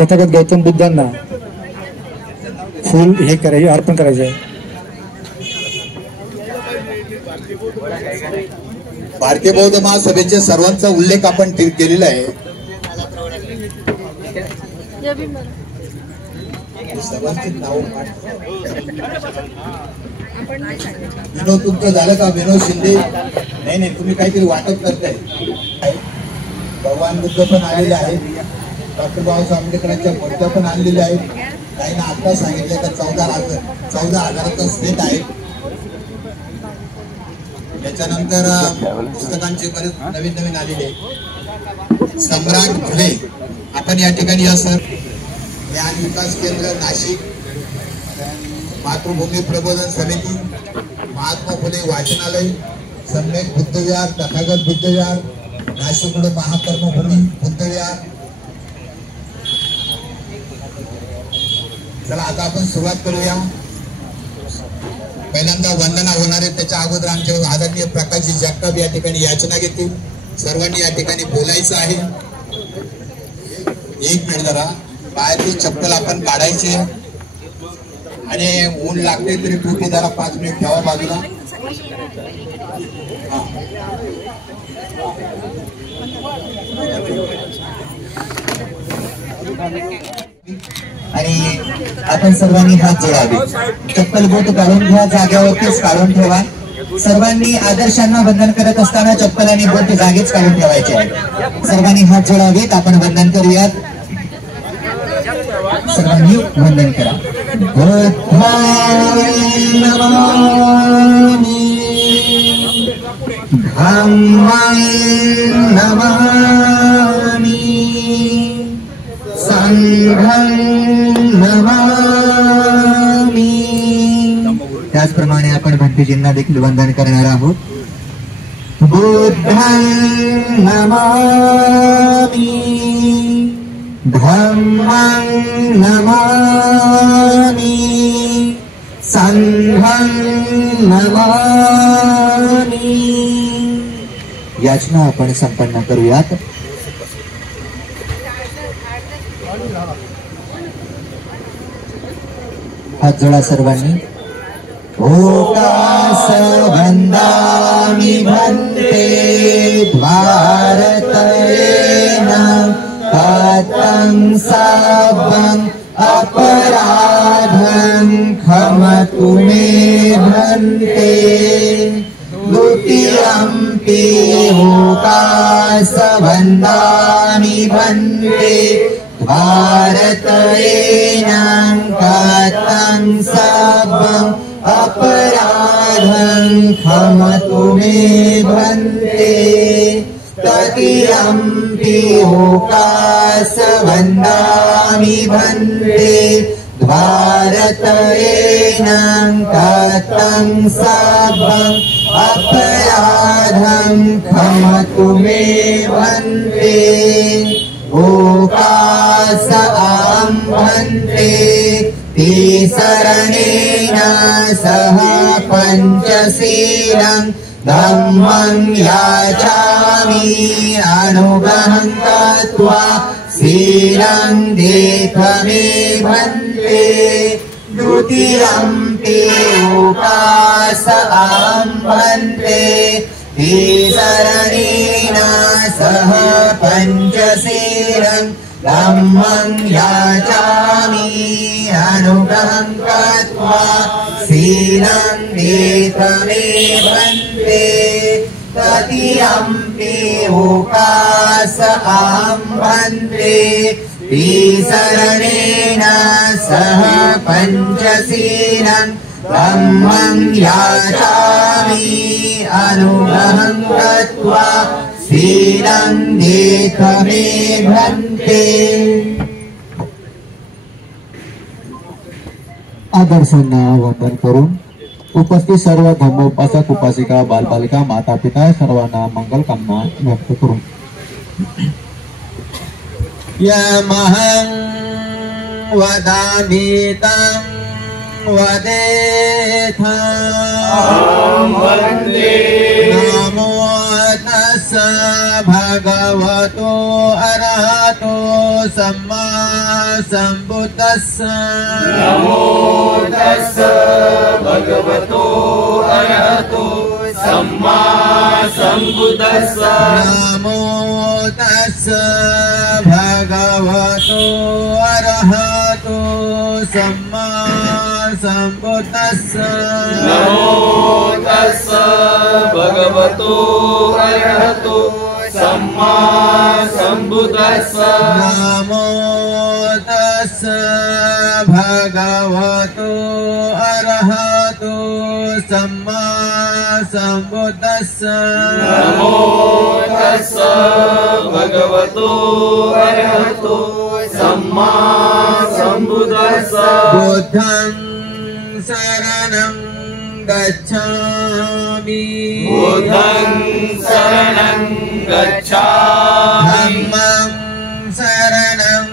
तथागत गौतम बुद्धांना फूल हे करायचे, अर्पण करायचे आहे। भारतीय बौद्ध महासभेचे सर्वांचा उल्लेख आपण केलेला आहे। सर्वांचे नाव विनोद तुमचं झालं का? विनोद शिंदे नाही, तुम्ही काहीतरी वाटप करताय। भगवान बुद्ध पण आलेले आहेत, डॉक्टर बाबासाहेब आंबेडकरांच्या मूर्त्या पण आणलेल्या आहेत। काही ना आता सांगितलं तर 14,000चा सेट आहे। त्याच्यानंतर पुस्तकांचे बरेच नवीन आलेले। सम्राट फुले आपण या ठिकाणी या सर ज्ञान विकास केंद्र नाशिक, मातृभूमी प्रबोधन समिती, महात्मा फुले वाचनालय, सम्यक बुद्धविहार, तथागत बुद्धविहार, नाशिक महाकर्मभूमी बुद्धविहार। चला आता आपण सुरुवात करूया। पहिल्यांदा वंदना होणार आहे, त्याच्या अगोदर आमचे आदरणीय प्रकाशजी जगताप या ठिकाणी याचना घेतील। सर्वांनी या ठिकाणी बोलायचं आहे। एक मिनिट जरा बाहेरची चप्पल आपण काढायची आणि ऊन लागते तरी टोपी जरा 5 मिनिट ठेवा बाजूला। आणि आपण सर्वांनी हात जोडावे, चप्पल बोट काढून घ्या, जागेवरतीच काढून ठेवा। सर्वांनी आदर्शांना वंदन करत असताना चप्पल आणि बोट जागेच काढून ठेवायचे आहे। सर्वांनी हात जोडावेत, आपण वंदन करूयात। सर्वांनी वंदन करा। धम्मं नमामि, संघं नमामि। त्याचप्रमाणे आपण भंतेजींना देखील वंदन करणार आहोत। बुद्धं नमामि, धम्मं नमामि, संघं नमामि। याचना आपण संपन्न करूयात। हात जोडा सर्वांनी। ओकास वंदामि भन्ते भारतेन कथं सावं अपराधं क्षमतु मे भन्ते। द्वितीयम्पि ओकास वंदामि भन्ते भारतेन कथं सावं अपराधं क्षमतु मे भन्ते। तृतीयम्पि ओकास वंदामि भन्ते भारतेन कथं सावं अपराधं क्षमतु मे भन्ते। ओकास आं भन्ते तिसरणेन सह पंचशीलं धम्मं याचामि अनुगहं कृत्वा शीलं देखमे भन्ते। द्वितीयम्पि ओकास आं भन्ते तिसरणेन सह पंचशीलं धम्मं याचामि अनुगहं कृत्वा शीलं देखमे भन्ते। तृतीयम्पि ओकास आं भन्ते तिसरणेन सह पंचशीलं धम्मं याचामि अनुगहं कृत्वा शीलं देखमे भन्ते। आदर्शांना वंदन करून उपस्थित सर्व धम्मोपासक उपासिका बालबालिका माता पिता सर्वांना मंगल कामना व्यक्त करून यमहं वदामि तं वदेथा नमो तस्स भगवतो अरहतो सम्मा सम्बुद्धस्स नमो तस्स भगवतो अरहतो सम्मा सम्बुद्धस्स नमो तस्स भगवतो अरहतो सम्मा सम्बुद्धस्स नमो तस्स भगवतो अरहतो सम्मा सम्बुद्धस्स नमो तस्स भगवतो अरहतो सम्मा सम्बुद्धस्स नमो तस्स भगवतो अरहतो सम्मा सम्बुद्धस्स बुद्धं शरणं गच्छामि बुद्धं शरणं गच्छामि धम्मं शरणं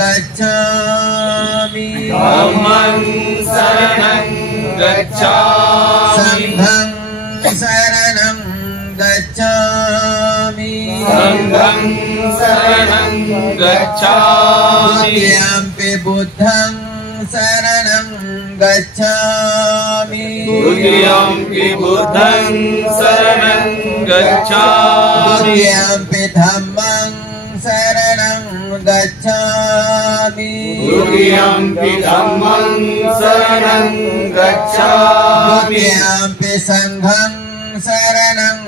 गच्छामि धम्मं शरणं गच्छामि संघं शरणं गच्छामि संघं शरणं गच्छामि द्वितीयम्पि बुद्धं शरणं गच्छामि द्वितीयम्पि बुद्धं शरणं गच्छामि द्वितीयम्पि धम्मं शरणं गच्छामि द्वितीयम्पि धम्मं शरणं गच्छामि द्वितीयम्पि संघं शरणं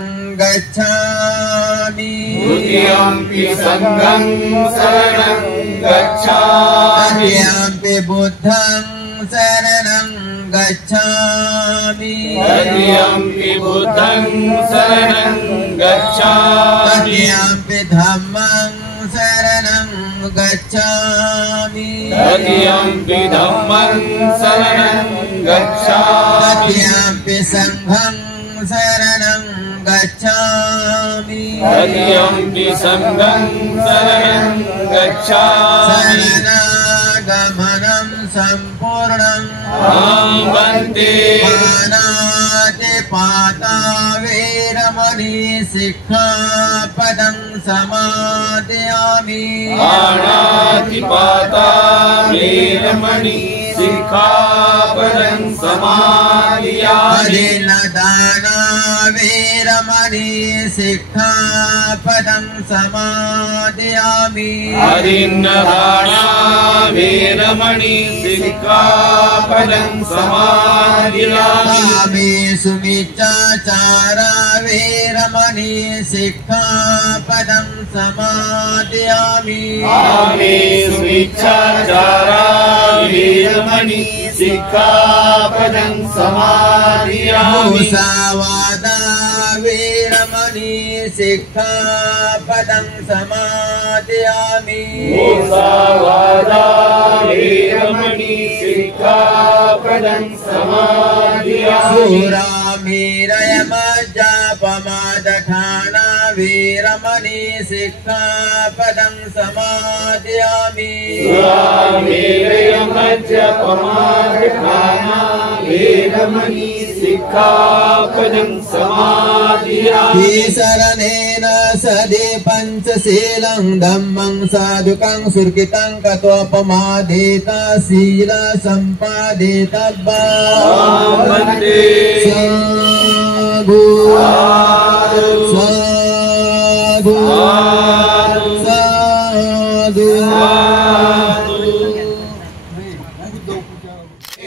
गच्छामि द्वितीयम्पि संघं शरणं गच्छामि तृतीयम्पि बुद्धं शरणं गच्छामि तृतीयम्पि बुद्धं शरणं गच्छामि तृतीयम्पि धम्मं शरणं गच्छामि तृतीयम्पि धम्मं शरणं गच्छामि तृतीयम्पि संघं शरणं गच्छामि तृतीयम्पि संघं शरणं गच्छामि शरणागमनं सम्पूर्णम् अहं वन्दे पानातिपाता वेरमणि सिक्खापदं समादयामि पाणातिपाता वीरमणि सिक्खापदं समादयामि अदिनदाना वेरमणि सिक्खापदं समादयामि अदिन्नदाना वीरमणि सिक्खापदं समादयामि कामेषु मिथ्याचारा वेरमणि सिक्खापदं समादयामि कामेषु मिथ्याचारा वीरमणि सिक्खापदं समादयामि मुसावादा वेरमणि सिक्खापदं समादयामि मुसावादा वीरमणि सिक्खापदं समादयामि सुरामेरयमज्जापमादखाना वीरमणि सिक्खापदं समादयामि सुरामेरयमज्जपमादखाना वीरमणि सिक्खापदं समादयामि शरणेन सदे पञ्चशीलं धम्मं साधुकं सुर्कितं कतोपमादेता शील सम्पादितव्या वन्दे साधु साधु साधु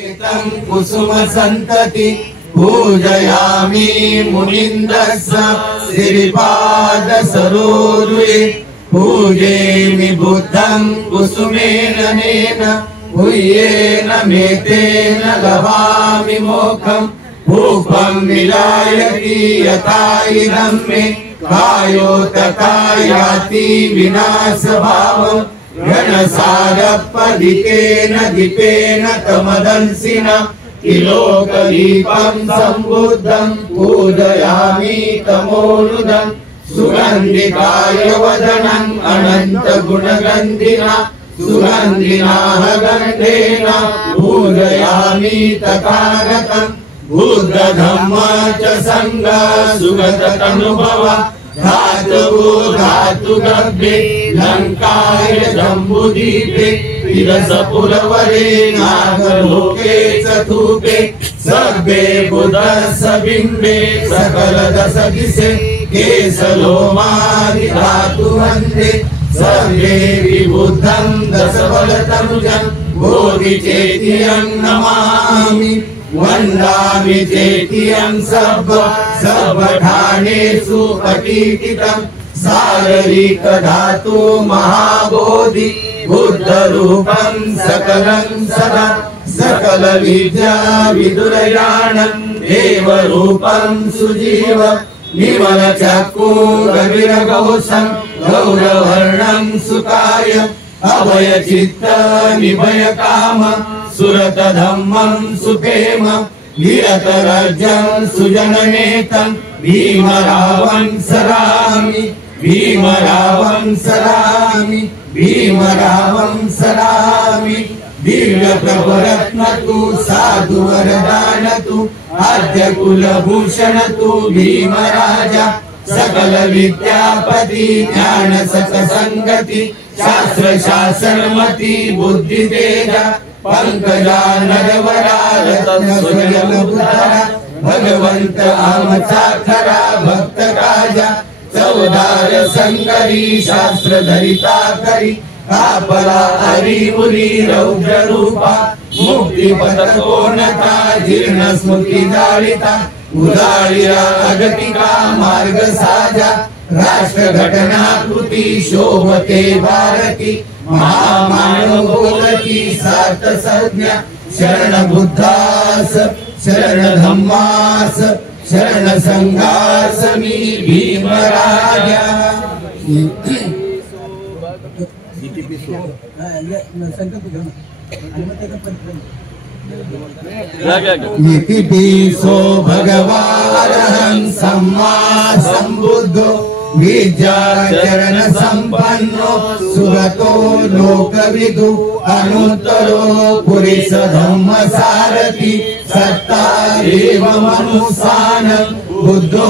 एतं कुसुम सन्तति पूजयामि मुनीन्द्रस्य श्रीपाद सरोरुहे पूजेमि बुद्धं कुसुमेन नेन भूयेन मेतेन लभामि मोक्षं भूपं विलायति यथा इदं मे कायोतका याति विनाशभावम् घनसारपदिकेन दीपेन तमदंसिना किलोकदीपं सम्बुद्धं पूजयामि तमोनुदं सुगन्धिकाय वदनम् अनन्तगुणगन्धिना सुगन्धिनाः गन्धेन पूजयामि तथागतम् बुद्धधम्म च सङ्घ सुगततनुभव धातु धातु गभ्ये लंकाय जम्बुदीपे तिरसपुरवरे नागलोके चतुपे सर्वे बुधस्स बिम्बे सकल दश दिशे केसलोमादि धातु वन्दे सर्वे विबुद्धं दशबलतनुजं बोधिचेत्यं नमामि वन्दामि चेत्यं सर्वठानेषु पठितं शारीरिक धातु महाबोधि बुद्धरूपं सकलं सदा सकल विद्या विदुरयाणं देवरूपं सुजीव निर्मल चक्षु गभीरगोसं गौरवर्णं सुकाय अभय चित्त निभय काम सुरत धम्मं सुखेम निरत राज्यं सुजननेतं भीमरावं सरामि भीमरावं सरामि भीमरावं सरामि दिव्य प्रभरत्न तु साधु वरदान तु आद्य कुलभूषण तु भीमराजा सकल विद्यापति ज्ञान सतसंगति शास्त्र शासनमति बुद्धि तेजा पंकजा नरवरा रत्न स्वयं उदारा भगवंत आमचा खरा भक्त काजा चौदार संगरी शास्त्र धरिता करी कापला हरी मुरी रौद्र रूपा मुक्ती पथकोनता जीर्ण स्मृती जाळिता उदाळिया अगतिका मार्ग साजा राष्ट्र घटना कृती शोभते भारती महामानव बोलती सार्थ संज्ञा शरण बुद्धास शरण धम्मास शरण संघास मी भीमराजा इतिपिसो भगवान् सम्मा सम्बुद्धो विद्याचरण संपन्नो सुरतो लोकविदु अनुत्तरो पुरुष धम्म सारथि सत्ता एव मनुष्यान् बुद्धो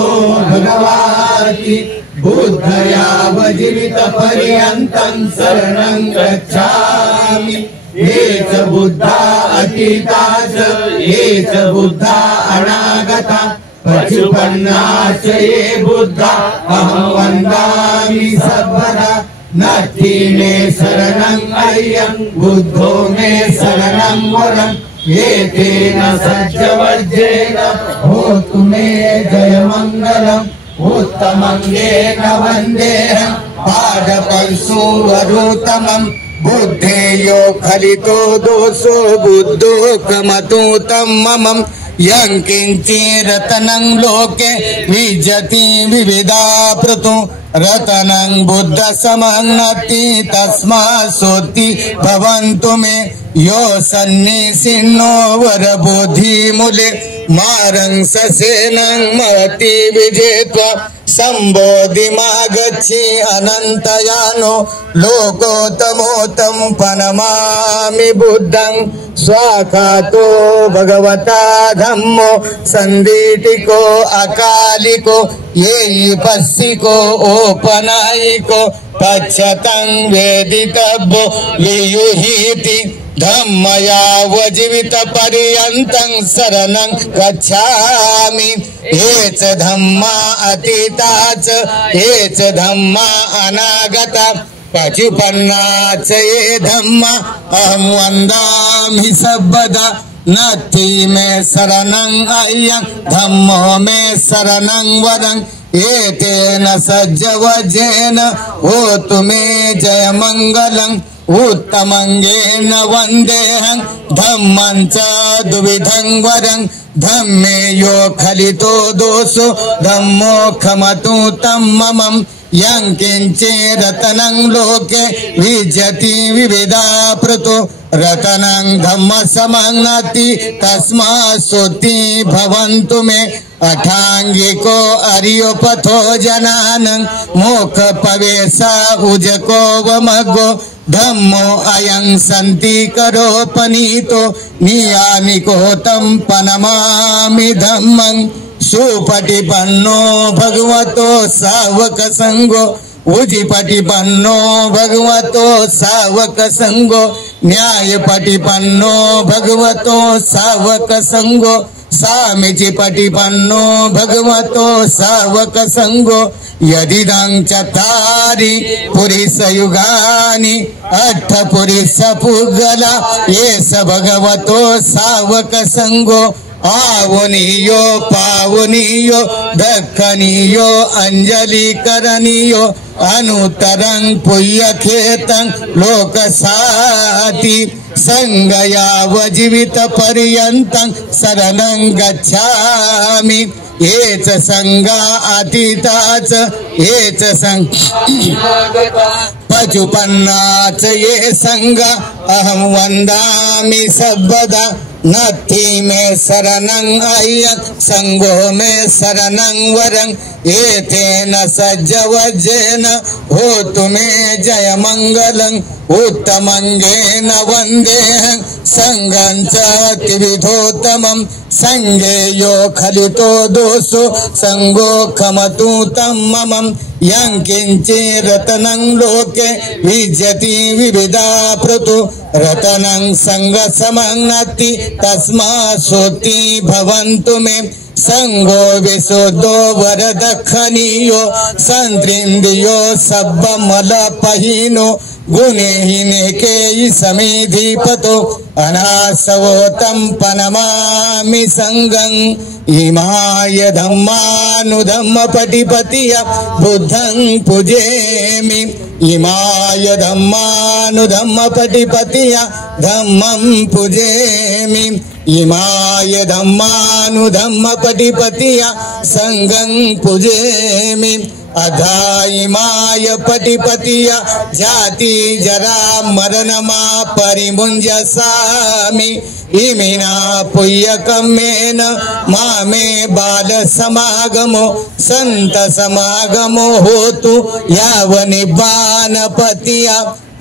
भगवाति बुद्धयाव जीवित पर्यन्तं शरणं गच्छामि ये च बुद्धा अतीता च ये च बुद्धा अनागता पशुपन्ना च ये बुद्धा अहं वन्दामि सर्वदा नत्थि मे शरणं अय्यं बुद्धो मे शरणं वरम् एतेन सज्जवज्रेण होतु मे जयमङ्गलम् उत्तमङ्गेन वन्देहं पादपंशुवरोत्तमम् बुद्धेयो खलितो दोषो बुद्धो कमतु तम्ममम् यं किञ्चिरतनं लोके विजति विविधा प्रतु रतनं बुद्ध समन्नति तस्मात् सोति भवन्तु मे यो सन्निसिन्नो वरबोधि मूले मारं ससेनं महति विजेत्वा संबोधि मागच्छि अनन्तयानो लोकोत्तमोत्तं प्रणमामि बुद्धं स्वाखातो भगवता धम्मो सन्दीटिको अकालिको ये पस्सिको ओपनायिको पच्छतं वेदितव्यो वियुहीति धम्मयाव जीवित पर्यन्तं शरणं गच्छामि ये च धम्मा अतीता च ये च धम्मा अनागता पशुपन्ना च ये धम्मा अहं वन्दामि सर्वदा नत्थि मे शरणं अय्यं धम्मो मे शरणं वरम् एतेन सज्जवज्रेण होतु मे जयमङ्गलम् उत्तमङ्गेन वन्देहं धम्मं च द्विविधं वरं धम्मे यो खलितो दोषो धम्मो खमतु तम्ममम् यं किञ्चिरतनं लोके विजति विविधा प्रतो रतनं धम्म समन्नति तस्मात् सोति भवन्तु मे अठांगिको अरियोपथो जनानं मोख पवेसा उजको वमगो धम्मो अयं सन्ति करोपनीतो नियामिको तं पनमामि धम्मं सुपटिपन्नो भगवतो सावक संगो उजिपटिपन्नो भगवतो सावक संगो न्यायपटिपन्नो भगवतो सावक संगो सामीचिपटिपन्नो भगवतो सावक संगो यदिदं चत्तारि पुरिसयुगानि अट्ठपुरिसपुगला येस भगवतो सावक संगो आवनीयो पावनीयो दखनीयो अंजलिकरणीयो अनुतरं पुय्यखेतं लोकसाति संगयाव जीवित पर्यन्तं शरणं गच्छामि एच संगा अतीताच एच संग पचुपन्नाच ये संगा अहं वन्दामि सर्वदा नत्थि में शरणं अय्यं संगो में शरणं वरं एतेन सज्जवज्जेन होतु मे जय मंगलं उत्तमंगेन वन्देहं संगं च त्रिविधोत्तमं संगे यो खलितो दोषो संगो खमतु तं ममं यं किंचिरतनं लोके विजयति विविधा प्रतु रतनं संगसमं नत्ति तस्मात् सोति भवन्तु मे संगो विशुद्धो वरदखनीयो संत्रिंद्रियो सब्बमलपहीनो गुणहीने के समेधिपतो अनासवोतं पनमामि संगं इमाय धम्मानुधम्म पटिपतिय बुद्धं पूजेमि इमाय धम्मानुधम्म पटिपतिय धम्मं पूजेमि इमाय धम्मानुधम्म पटिपतिय संगं पूजेमि अधा इमाय पटिपतिय जाति जरा मरणमा परिमुञ्जसामि इमिना पुय्यकम्मेन मामे बाल समागमो संत समागमो होतु यावनिब्बानपतिया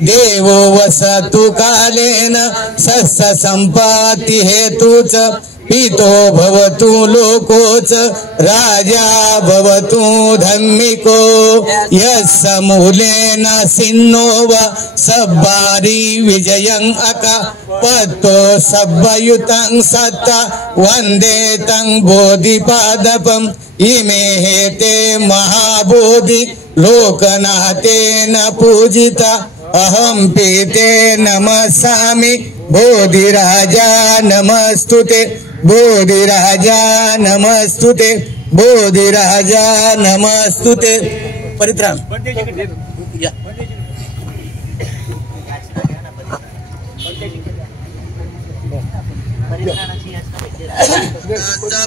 देवो वसतु कालेन सस्य संपत्ति हेतु च पितो भवतु लोको च राजा भवतु धम्मिको यस्य मूलेन सिन्नो वा सब्बारी विजयं अका पत्तो सब्बयुतं सत्ता वन्दे तं बोधिपादपम् इमे हेते महाबोधि लोकनाथेन पूजिता अहं पीते नमस्सामि बोधिराजा नमस्तुते बोधिराजा नमस्तुते बोधिराजा नमस्तुते परित्राण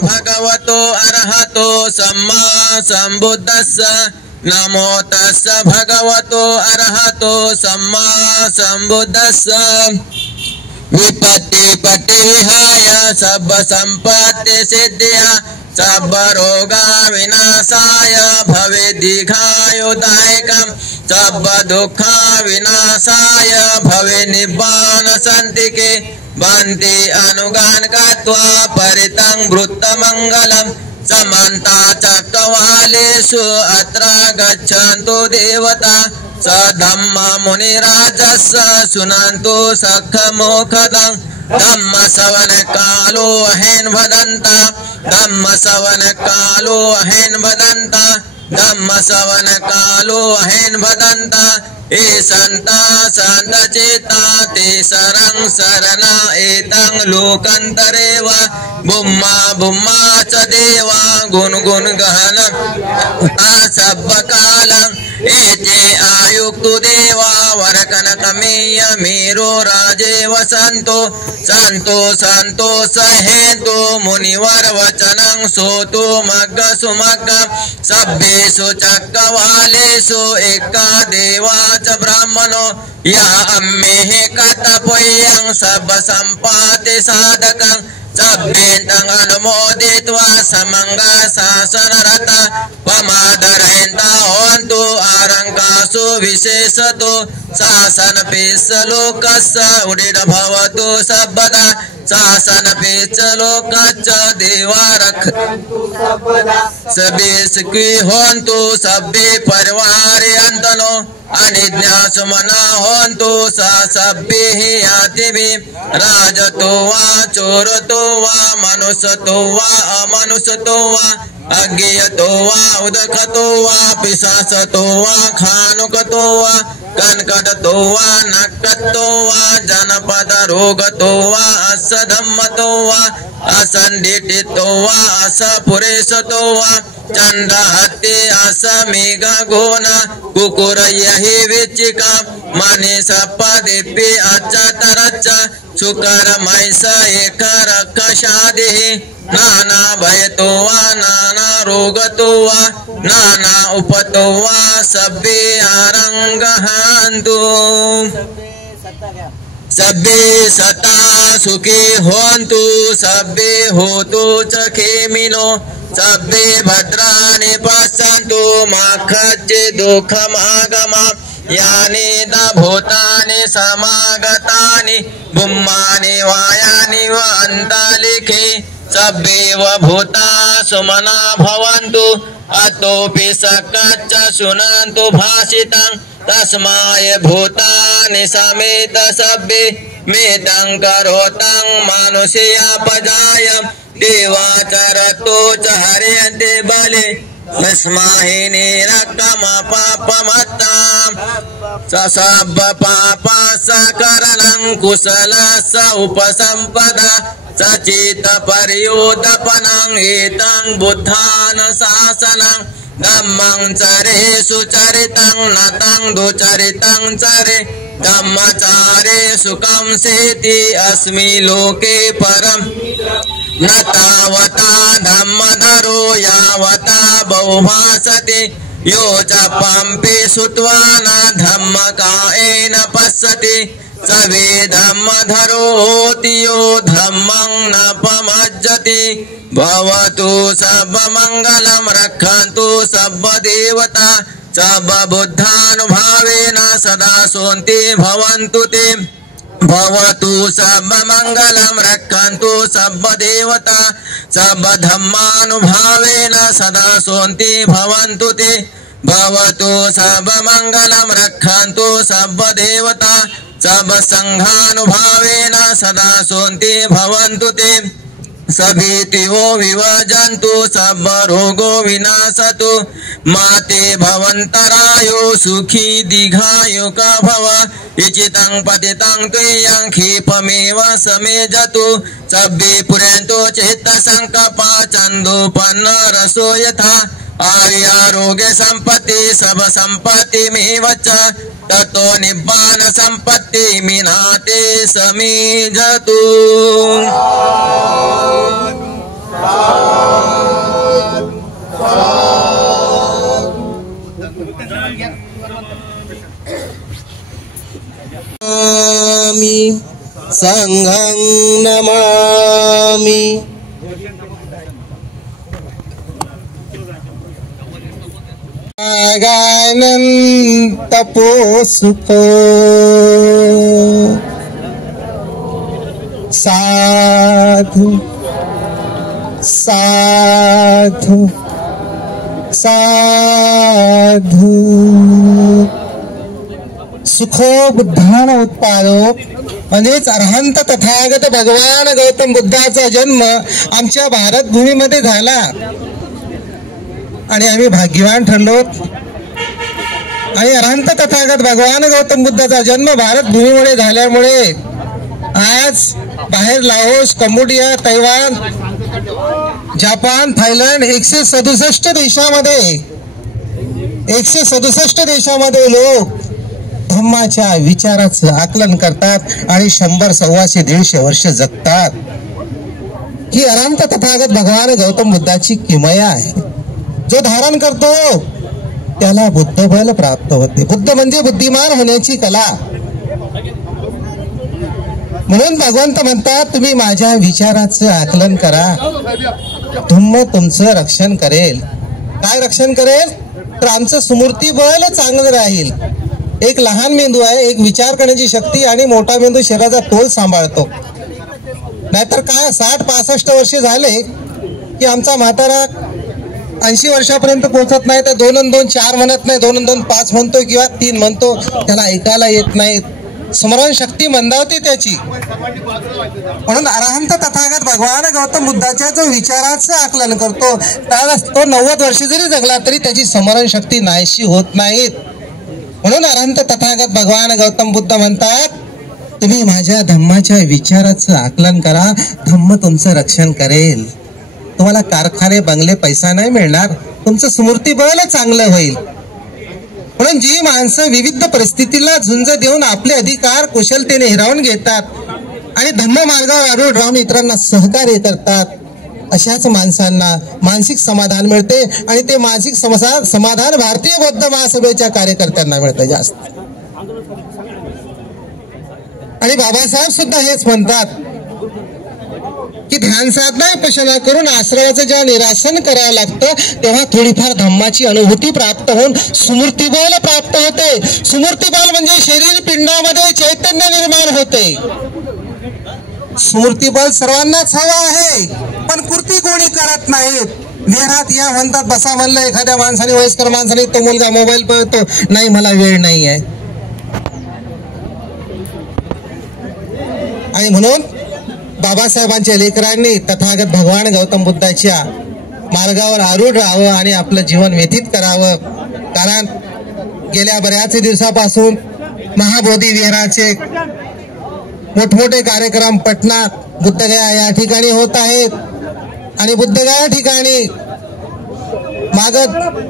भगवतो अरहतो सम्मा सम्बुद्धस्स नमो तस्स भगवतो अरहतो सम्मा सम्बुद्धस्स विपत्ति पटिहाय सब संपत्ति सिद्धिया सब रोगा विनाशाय भवे दीर्घायुदायकं सब दुःखा विनाशाय भवे निब्बान शान्तिके बन्ति अनुगान गत्वा परितं वृत्तमङ्गलम् समन्ता चक्रवालेषु अत्र गच्छन्तु देवता स धम्म मुनिराजस्य शृण्वन्तु सखमुखदं धम्म श्रवण कालो अहेन भदन्ता धम्म श्रवण कालो अहेन भदन्ता धम्म श्रवण कालो अहेन भदन्ता एसन्ता शान्तचेता ते शरं शरणा एतं लोकन्तरेव बुम्मा बुम्मा च देवा गुण गहन सब्बकालं एते आयुक्तु देवा वरकनकमेय मेरो राजे वसन्तो सन्तो संतो सहेतु मुनिवर वचनं सोतु मग्ग सुमग्ग सभ्येषु चक्रवालेषु एका देवा च ब्राह्मणो या अम्मेः कतपोयं सब संपाति साधकं सभ्येन्तं अनुमोदित्वा समङ्गा शासनरता पमादरयन्ता होन्तु आरङ्कासु विशेषतो शासनपेश लोकस्य उडिड भवतु सर्वदा शासनपेश लोकश्च देवारक्ष सभे सुखी होन्तु सभे परिवारयन्तनो अनिज्ञा सुमना होन्तु स सभ्येः यातिभिः राजतो वा चोरतो वा मनुष्यतो वा अमनुष्यतो वा अज्ञेयतो वा उदकतो वा पिशाचतो वा खानुकतो वा कनकटतो वा नक्कतो वा जनपद रोगतो वा असधम्मतो वा असंडितो वा असपुरेशतो वा चंडहत्ते असमेघ घोन कुकुर यही विचिका मने सपदिपे अच्चतरच्च सुकर मैस एकर कशादे नाना भयतो वा नाना रोगतो वा नाना उपतो वा सभ्ये आरंगहन्तु सभ्ये सता सुखी होन्तु सभ्ये होतु च खेमिनो सभ्ये भद्राणि पश्यन्तु मा कच्चित् दुःखमागमः यानि भूतानि समागतानि बुम्मानि वायानि वा अन्तरिक्षे सभ्येव भूता सुमना भवन्तु अतोऽपि सकच्च शृण्वन्तु भाषितं तस्माय भूतानि समेत सभ्ये मेतं करोतं मानुषीयपजाय देवाचरतो च हर्यन्ते बले तस्माहि पापमत्ताम् ससब्ब पाप सकरणं कुशल स उपसंपदा सचित पर्योदपनं एतं बुद्धान शासनं धम्मं चरे सुचरितं नतं दुचरितं चरे धम्मचारे सुखं सेति अस्मि लोके परम् न तावता धम्मधरो यावता बहुभासते यो च पंपे श्रुत्वा न धम्मकायेन पश्यति सवे धम्मधरो होति यो धम्मं न पमज्जति भवतु सर्वमङ्गलं रक्षन्तु सर्वदेवता सर्वबुद्धानुभावेन सदा सोन्ति भवन्तु ते भवतु सर्वमङ्गलं रक्षन्तु सर्वदेवता सर्वधर्मानुभावेन सदा सोन्ति भवन्तु ते भवतु सर्वमङ्गलं रक्षन्तु सर्वदेवता सर्वसङ्घानुभावेन सदा सोन्ति भवन्तु ते सभीतियो विवजन्तु सर्वरोगो विनाशतु माते भवन्तरायो सुखी दीर्घायुक भव इचितं पतितं त्वयं क्षिपमेव समेजतु सभ्ये पुरन्तु चित्तसङ्कपा चन्दोपन्न रसो यथा आर्यारोग्य सम्पत्ति सब सम्पत्तिमेव च ततो निब्बान सम्पत्ति मिनाते समेजतु संघं नमामि गायनं तपो सुखो साधु साधु साधु सुखो बुद्धान उत्पादो म्हणजेच अरहंत तथागत भगवान गौतम बुद्धाचा जन्म आमच्या भारत भूमीमध्ये झाला आणि आम्ही भाग्यवान ठरलो. आणि अरहंत तथागत भगवान गौतम बुद्धाचा जन्म भारत भूमीमुळे झाल्यामुळे आज बाहेर Laos, Cambodia, Taiwan, Japan, Thailand 167 देशामध्ये लोक धम्माच्या विचाराचं आकलन करतात आणि 100, 125, 150 वर्ष जगतात. ही अनंत तथागत भगवान गौतम बुद्धाची किमया आहे. जो धारण करतो त्याला बुद्धबल प्राप्त होते. बुद्ध म्हणजे बुद्धिमान होण्याची कला. म्हणून भगवंत म्हणतात तुम्ही माझ्या विचाराचं आकलन करा, धम्म तुमचं रक्षण करेल. काय रक्षण करेल? तर आमचं स्मृती बळ चांगलं राहील. एक लहान मेंदू आहे, एक विचार करण्याची शक्ती, आणि मोठा मेंदू शरीराचा तोल सांभाळतो. नाहीतर काय 60-65 वर्षे झाले की आमचा म्हातारा 80 वर्षापर्यंत पोहोचत नाही, तर 2-2 4 म्हणत नाही, 2-2 5 म्हणतो किंवा 3 म्हणतो. त्याला ऐकायला येत नाही, स्मरण शक्ती मंदावते त्याची. म्हणून अरहंत तथागत भगवान गौतम बुद्धाच्या जो विचाराचं आकलन करतो त्याला तो 90 वर्ष जरी जगला तरी त्याची स्मरण शक्ती नाहीशी होत नाहीत. म्हणून अरहंत तथागत भगवान गौतम बुद्ध म्हणतात तुम्ही माझ्या धम्माच्या विचाराचं आकलन करा, धम्म तुमचं रक्षण करेल. तुम्हाला कारखाने बंगले पैसा नाही मिळणार, तुमचं स्मृतीबळ चांगलं होईल. म्हणून जी माणसं विविध परिस्थितीला झुंज देऊन आपले अधिकार कुशलतेने हिरावून घेतात आणि धम्म मार्गावर आरूढ राहून इतरांना सहकार्य करतात, अशाच माणसांना मानसिक समाधान मिळते. आणि ते मानसिक समाधान भारतीय बौद्ध महासभेच्या कार्यकर्त्यांना मिळतं जास्त. आणि बाबासाहेब सुद्धा हेच म्हणतात की ध्यान साधना विपश्यना करून आश्रयाचं जेव्हा निरासन करावं लागतं तेव्हा थोडीफार धम्माची अनुभूती प्राप्त होऊन स्मृतिबळ प्राप्त होते. स्मृतिबळ म्हणजे शरीर पिंडामध्ये चैतन्य निर्माण होते. स्मृतिबळ सर्वांनाच हवं आहे, पण कृती कोणी करत नाहीत. विहारात या म्हणतात बसा म्हणलं एखाद्या माणसाने, वयस्कर माणसाने, तो मुलगा मोबाईल पाहतो, नाही मला वेळ नाही आहे. आणि म्हणून बाबासाहेबांच्या लेकरांनी तथागत भगवान गौतम बुद्धाच्या मार्गावर आरूढ राहावं आणि आपलं जीवन व्यतीत करावं. कारण गेल्या बऱ्याच दिवसापासून महाबोधी विहाराचे मोठमोठे कार्यक्रम पटना, बुद्धगया या ठिकाणी होत आहेत. आणि बुद्धगया ठिकाणी माग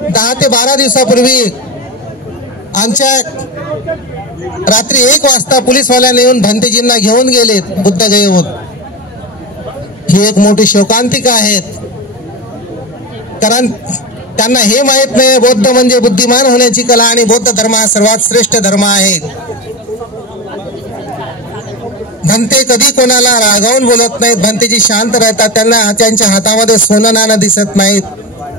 10 ते 12 दिवसापूर्वी आमच्या रात्री 1 वाजता पोलीसवाल्याने येऊन भंतेजींना घेऊन गेलेत बुद्धगयेहून. ही एक मोठी शोकांतिका आहेत. कारण त्यांना हे माहित नाही बौद्ध म्हणजे बुद्धिमान होण्याची कला आणि बौद्ध धर्म हा सर्वात श्रेष्ठ धर्म आहे. भंते कधी कोणाला रागावून बोलत नाहीत, भंतेजी शांत राहतात. त्यांना त्यांच्या हातामध्ये सोनं नाणं दिसत नाहीत.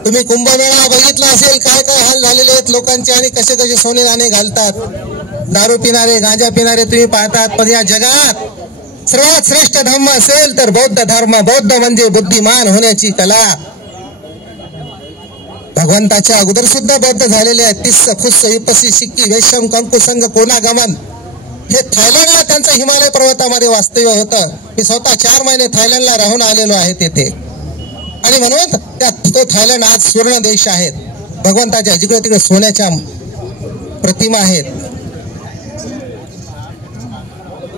तुम्ही कुंभमेळा बघितला असेल, काय काय हाल झालेले आहेत लोकांचे आणि कसे कसे सोने नाणे घालतात. दारू पिणारे, गांजा पिणारे तुम्ही पाहतात. पण या जगात सर्वात श्रेष्ठ धर्म असेल तर बौद्ध धर्म. बौद्ध म्हणजे बुद्धिमान होण्याची कला. भगवंताच्या अगोदर सुद्धा बौद्ध झालेले आहेत. तिस्स फुस्स विपसी शिक्की वेशम कंकुसंग कोणागमन. हे थायलंडला त्यांचं हिमालय पर्वतामध्ये वास्तव्य होतं. मी स्वतः 4 महिने थायलंडला राहून आलेलो आहे तेथे. आणि म्हणून तो थायलंड आज सुवर्ण देश आहे. भगवंताच्या जिकडे तिकडे सोन्याच्या प्रतिमा आहेत.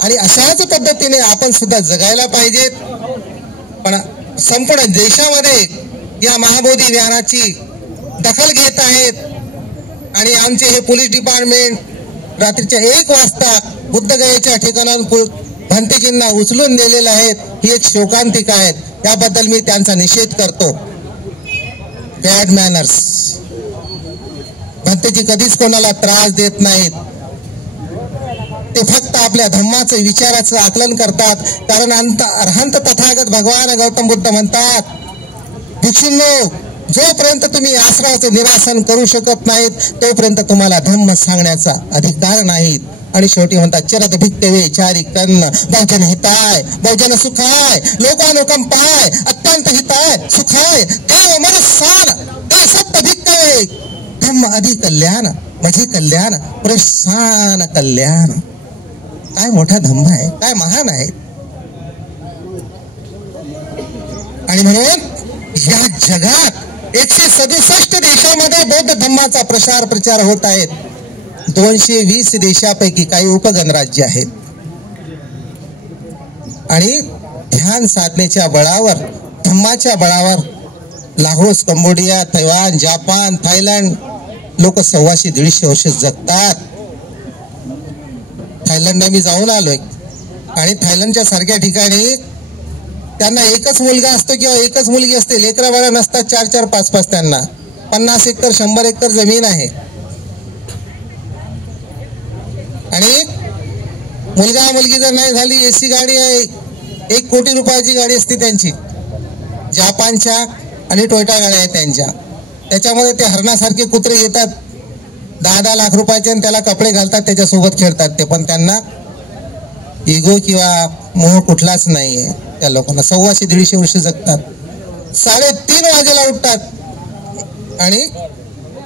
आणि अशाच पद्धतीने आपण सुद्धा जगायला पाहिजेत. पण संपूर्ण देशामध्ये या महाबोधी विहाराची दखल घेत आहेत. आणि आमचे हे पोलीस डिपार्टमेंट रात्रीच्या 1 वाजता बुद्धगयेच्या ठिकाणाहून भंतेजींना उचलून नेलेले आहेत. ही एक शोकांतिका आहे. याबद्दल मी त्यांचा निषेध करतो. Bad manners. भंतेजी कधीच कोणाला त्रास देत नाहीत. ते फक्त आपल्या धम्माचं विचाराचं आकलन करतात. कारण अरहंत तथागत भगवान गौतम बुद्ध म्हणतात भिक्षुंनो, जोपर्यंत तुम्ही आश्रयाचं निरासन करू शकत नाहीत तोपर्यंत तुम्हाला धम्म सांगण्याचा अधिकार नाहीत. आणि शेवटी म्हणतात चरत भिक्कवे चारी कन्न बहुजन हिताय बहुजन सुखाय लोकानुकंपाय अत्यंत हिताय सुखाय देव मनस्सान ते सत्य भिक्कवे धम्म अधि कल्याण म्हणजे कल्याण प्रशान कल्याण. काय मोठा धम्म आहे, काय महान आहे. आणि म्हणून या जगात 167 देशामध्ये बौद्ध धम्माचा प्रचार होत आहे. 220 देशापैकी काही उपगण राज्य आहेत. आणि ध्यान साधनेच्या बळावर, धम्माच्या बळावर लाहोस, कंबोडिया, तैवान, जपान, थायलंड लोक 125-150 वर्ष जगतात. थायलंडला मी जाऊन आलोय. आणि थायलंडच्या सारख्या ठिकाणी त्यांना एकच मुलगा असतो किंवा एकच मुलगी असते. लेकरा बाळा नसतात 4-4, 5-5. त्यांना 50 एकर 100 एकर जमीन आहे. आणि मुलगा मुलगी जर नाही झाली, एसी गाडी आहे, 1 कोटी रुपयाची गाडी असते त्यांची, जापानच्या आणि टोयोटा गाड्या आहेत त्यांच्या. त्याच्यामध्ये ते हरणासारखे कुत्रे येतात 10-10 लाख रुपयाचे आणि त्याला कपडे घालतात, त्याच्यासोबत खेळतात ते. पण त्यांना इगो किंवा मोह कुठलाच नाहीये. त्या लोकांना 125-150 वर्ष जगतात, 3:30 वाजेला उठतात आणि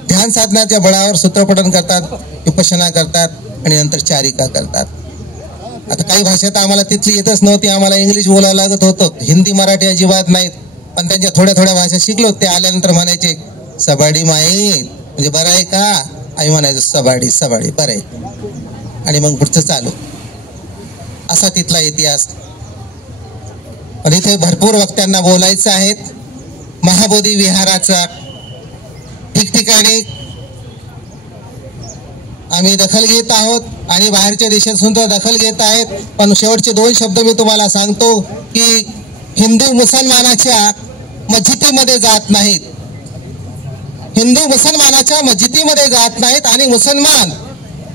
ध्यान साधनाच्या बळावर सूत्रपठण करतात, विपश्यना करतात आणि नंतर चारिका करतात. आता काही भाषा तर आम्हाला तिथली येतच नव्हती, आम्हाला इंग्लिश बोलायला लागत होतं, हिंदी मराठी अजिबात नाहीत. पण त्यांच्या थोड्या थोड्या भाषा शिकलो. ते आल्यानंतर म्हणायचे सबाडी माई, म्हणजे बरं आहे का? आम्ही म्हणायचो सबाडी सबाडी, बरं आहे. आणि मग पुढचं चालू. असा तिथला इतिहास. पण इथे भरपूर वक्त्यांना बोलायचं आहे. महाबोधी विहाराचा ठिकठिकाणी आम्ही दखल घेत आहोत आणि बाहेरच्या देशात सुद्धा दखल घेत आहेत. पण शेवटचे 2 शब्द मी तुम्हाला सांगतो की हिंदू मुसलमानाच्या मस्जिदीमध्ये जात नाहीत, हिंदू मुसलमानाच्या मस्जिदीमध्ये जात नाहीत आणि मुसलमान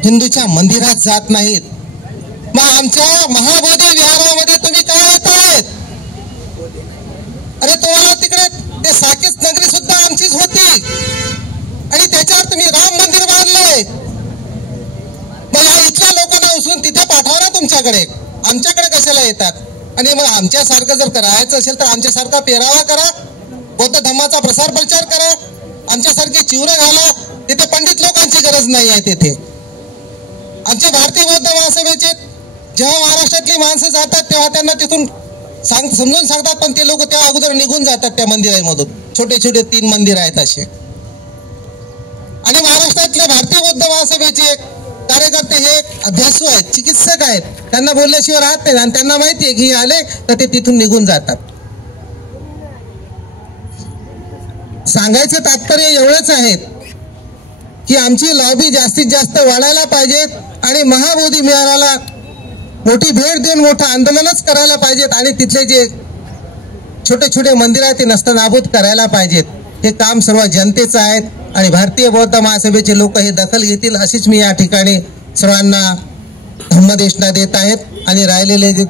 हिंदूच्या मंदिरात जात नाहीत. मग आमच्या महाबोधी विहारामध्ये तुम्ही काय येत आहेत? अरे तुम्हाला तिकडे ते साकेत नगरी सुद्धा आमचीच होती आणि त्याच्यावर तुम्ही राम मंदिर बांधलंय. मग या इथल्या लोकांना उचलून तिथे पाठवा ना तुमच्याकडे, आमच्याकडे कशाला येतात? आणि मग आमच्यासारखं जर करायचं असेल तर आमच्यासारखा पेरावा करा, बौद्ध धर्माचा प्रसार प्रचार करा, आमच्यासारखे चिवरं घाला. तिथे पंडित लोकांची गरज नाही आहे. तिथे आमचे भारतीय बौद्ध महासभेचे जेव्हा महाराष्ट्रातली माणसं जातात तेव्हा त्यांना तिथून समजून सांगतात, पण ते लोक त्या अगोदर निघून जातात त्या मंदिरामधून. छोटे छोटे 3 मंदिर आहेत असे. आणि महाराष्ट्रातले भारतीय बौद्ध महासभेचे कार्यकर्ते हे अभ्यासू आहेत, चिकित्सक आहेत, त्यांना बोलल्याशिवाय राहत नाही आणि त्यांना माहिती आहे की आले तर ते तिथून निघून जातात. सांगायचं तात्पर्य एवढंच आहे की आमची लॉबी जास्तीत जास्त वाढायला पाहिजेत आणि महाबोधी विहाराला मोठी भेट देऊन मोठं आंदोलनच करायला पाहिजेत आणि तिथले जे छोटे छोटे मंदिर आहेत ते नस्तनाबूत करायला पाहिजेत. हे काम सर्व जनतेचं आहे आणि भारतीय बौद्ध महासभेचे लोक हे दखल घेतील अशीच मी या ठिकाणी सर्वांना धम्मदेशना देत आहेत. आणि राहिलेले जे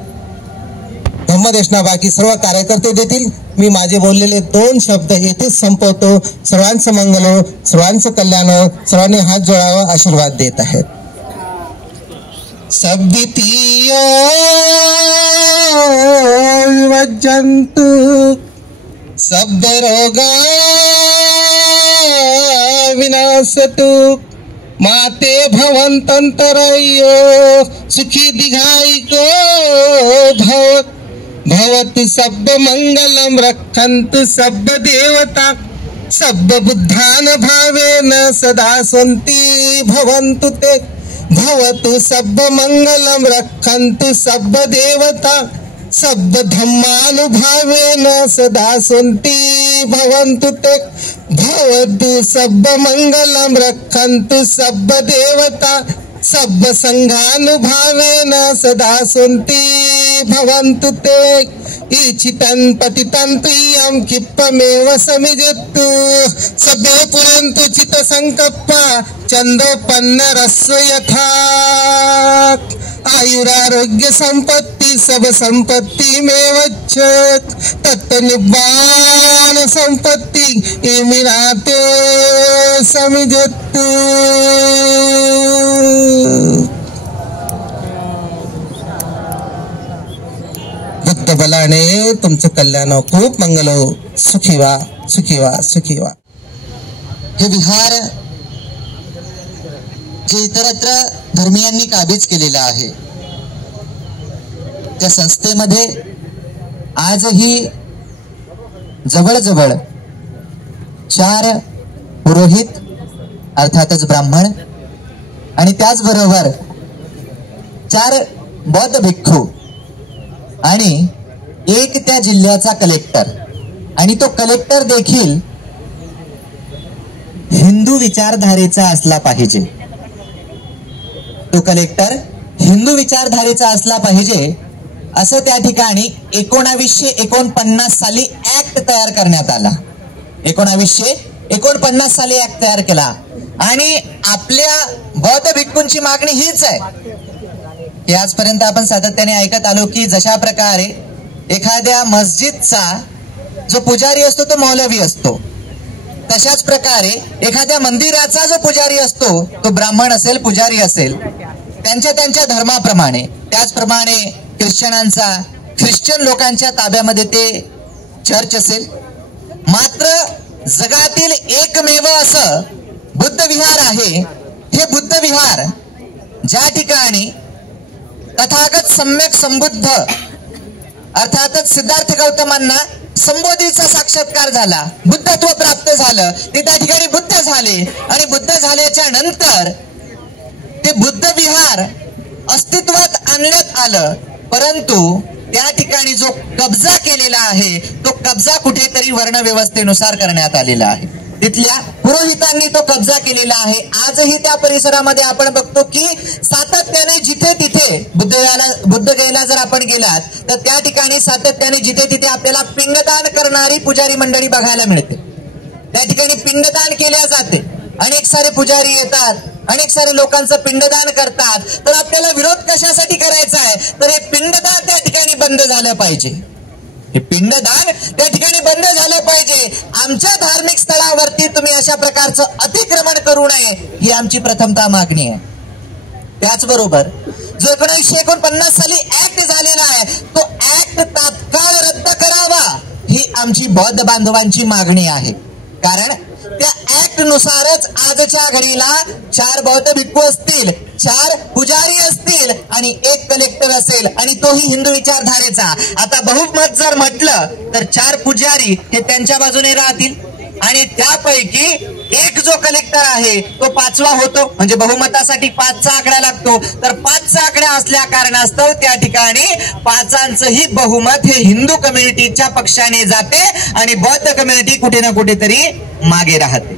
धम्मदेशना बाकी सर्व कार्यकर्ते देतील. मी माझे बोललेले 2 शब्द येथेच संपवतो. सर्वांचं मंगल हो, सर्वांचं कल्याण हो, सर्वांनी हात जोडावा, आशीर्वाद देत आहेत. सब्दितियो विवज्जन्तु शब्द रोगा विनाशतु माते भवन्तन्तरयो सुखी दीर्घायिको भवत् भवतु शब्द मंगलम रक्षन्तु शब्द देवता शब्द बुद्धान भावेन सदा सन्ति भवन्तु ते भवतु शब्द मंगलम रक्षन्तु शब्द देवता शब्द धम्मानुभावेन सदा सन्ति भवन्तु ते भवतु शब्द मंगलम रक्षन्तु शब्द देवता शब्द संघानुभावेन सदा सन्ति भवन्तु ते इच्छितं पतितं प्रियं क्षिप्तमेव समिजतु सभे पुरन्तु चित्त संकल्प चंदोपन्न रस्य यथा आयुरारोग्य संपत्ति सब संपत्ति मेवच्च तत्व निब्बाण संपत्ति इमिनाते समिजतु. बुद्ध बलाने तुमचं कल्याण हो, खूप मंगल हो, सुखी व्हा, सुखी व्हा, सुखी व्हा. हे विहार जे इतरत्र धर्मीयांनी काबीज केलेलं आहे त्या संस्थेमध्ये आजही जवळजवळ 4 पुरोहित अर्थातच ब्राह्मण आणि त्याचबरोबर 4 बौद्ध भिक्खू आणि 1 त्या जिल्ह्याचा कलेक्टर आणि तो कलेक्टर देखील हिंदू विचारधारेचा असला पाहिजे. तो कलेक्टर हिंदू विचारधारेचा असला पाहिजे असं त्या ठिकाणी 1949 साली ऍक्ट तयार करण्यात आला. 1949 साली ऍक्ट तयार केला आणि आपल्या बौद्ध भिक्खूंची मागणी हीच आहे की आजपर्यंत आपण सातत्याने ऐकत आलो की जशा प्रकारे एखाद्या मस्जिदचा जो पुजारी असतो तो मौलवी असतो, तशाच प्रकारे एखाद्या मंदिराचा जो पुजारी असतो तो ब्राह्मण असेल, पुजारी असेल, त्यांच्या त्यांच्या धर्माप्रमाणे. त्याचप्रमाणे ख्रिश्चन लोकांच्या ताब्यामध्ये ते चर्च असेल. मात्र जगातील एकमेव असं बुद्ध विहार आहे. हे बुद्ध विहार ज्या ठिकाणी तथागत सम्यक संबुद्ध अर्थातच सिद्धार्थ गौतमांना संबोधीचा साक्षात्कार झाला, बुद्धत्व प्राप्त झालं, ते त्या ठिकाणी बुद्ध झाले. आणि बुद्ध झाल्याच्या नंतर ते बुद्ध विहार अस्तित्वात आणण्यात आलं. परंतु त्या ठिकाणी जो कब्जा केलेला आहे तो कब्जा कुठेतरी वर्णव्यवस्थेनुसार करण्यात आलेला आहे. तिथल्या पुरोहितांनी तो कब्जा केलेला आहे. आजही त्या परिसरामध्ये आपण बघतो की सातत्याने जिथे तिथे बुद्धगयेला जर आपण गेलात तर त्या ठिकाणी सातत्याने जिथे तिथे आपल्याला पिंडदान करणारी पुजारी मंडळी बघायला मिळते. त्या ठिकाणी पिंडदान केल्या जाते. अनेक सारे पुजारी येतात, अनेक सारे लोकांचं पिंडदान करतात. तर आपल्याला विरोध कशासाठी करायचा आहे, तर हे पिंडदान त्या ठिकाणी बंद झालं पाहिजे. हे पिंडदान त्या ठिकाणी बंद झालं पाहिजे. आमच्या धार्मिक स्थळावरती तुम्ही अशा प्रकारचं अतिक्रमण करू नये, ही आमची प्रथमतः मागणी आहे. त्याचबरोबर जो 1949 साली ऍक्ट झालेला आहे तो ऍक्ट तात्काळ रद्द करावा, ही आमची बौद्ध बांधवांची मागणी आहे. कारण त्या ऍक्ट नुसारच आजच्या घडीला 4 बौद्ध भिक्खू असतील, 4 पुजारी असतील आणि 1 कलेक्टर असेल, आणि तोही हिंदू विचारधारेचा. आता बहुमत जर म्हटलं तर 4 पुजारी हे त्यांच्या बाजूने राहतील आणि त्यापैकी 1 जो कलेक्टर आहे तो 5वा होतो. म्हणजे बहुमतासाठी 5चा आकडा लागतो. तर 5चा आकडा असल्या कारणास्तव त्या ठिकाणी 5ांचंही बहुमत हे हिंदू कम्युनिटीच्या पक्षाने जाते आणि बौद्ध कम्युनिटी कुठे ना कुठेतरी मागे राहते.